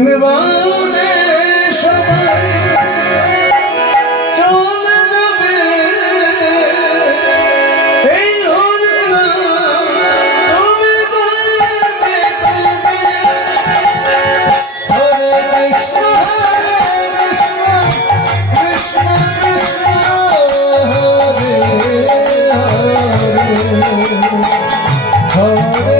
দুদিন বাদে সবাই চলে যাবে, এই হলে না তুমি গাইবে কবে। হরে কৃষ্ণ কৃষ্ণ কৃষ্ণ কৃষ্ণ হরে হরে হরে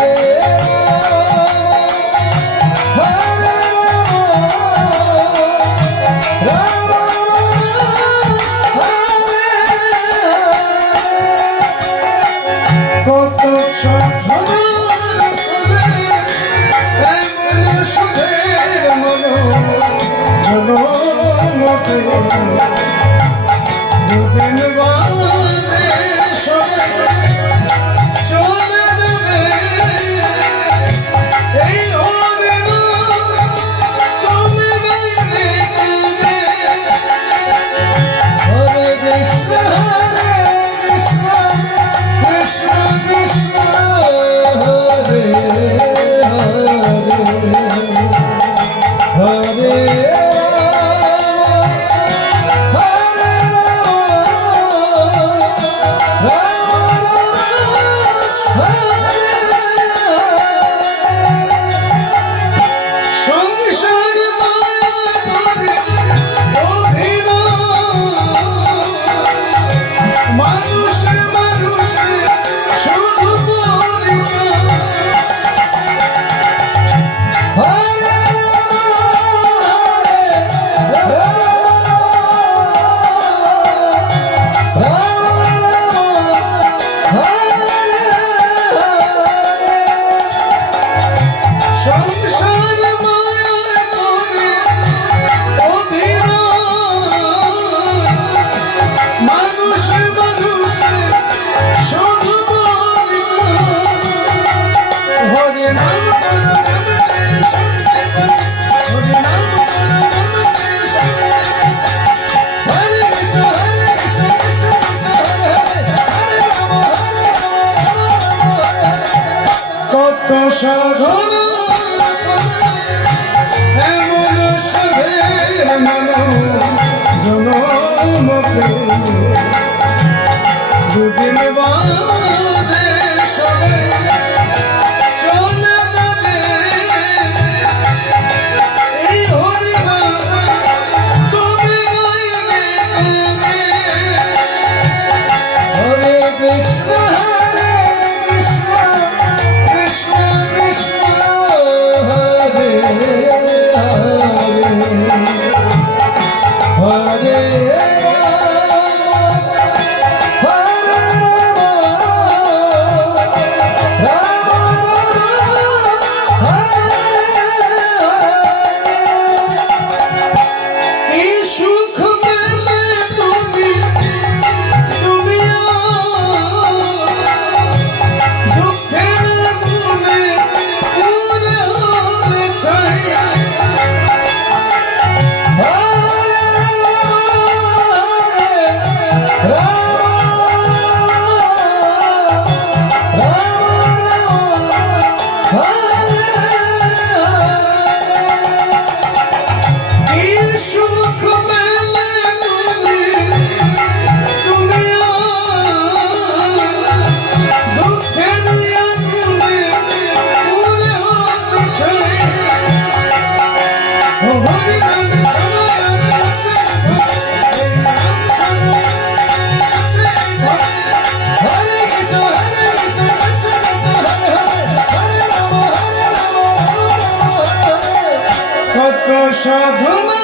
কত সুখের মনোমতে দুদিন বাদে সবাই চলে যাবে, এই হলে না তুমি গাইবে কবে। হরে কৃষ্ণ কৃষ্ণ কৃষ্ণ কৃষ্ণ হরে হরে হরে সংসারে মায়ার অভিনয়, মানুষে মানুষে শুধু পরিচয়। সংসার মায়ায় পড়ে অভিনয়, মানুষে মানুষে শুধু পরিচয়। হরে নাম করো নামতে শান্তি পাই, হরে নাম করো নামতে শান্তি পাই। হরে কৃষ্ণ কৃষ্ণ কৃষ্ণ হরে হরে হরে রাম কত সাধনা এমন সাধের জনমকে দুদিন বাদে সবাই চলে যাবে, এই হরিনাম তুমি গাইবে কবে। হরে কৃষ্ণ কৃষ্ণ কৃষ্ণ কৃষ্ণ হরে হরে হরে কি সুখ পেলে তুমি দুনিয়ায়, দুঃখের আগুনে পুড়ে হলে ছাই। কি সুখ পেলে তুমি দুনিয়ায়, দুঃখের আগুনে পুড়ে হলে ছাই। ও হরি নাম ছাড়া আর আছে এই নাম ছাড়া আছে ভয়। হরে কৃষ্ণ কৃষ্ণ কৃষ্ণ হরে হরে হরে রাম কত সাধনা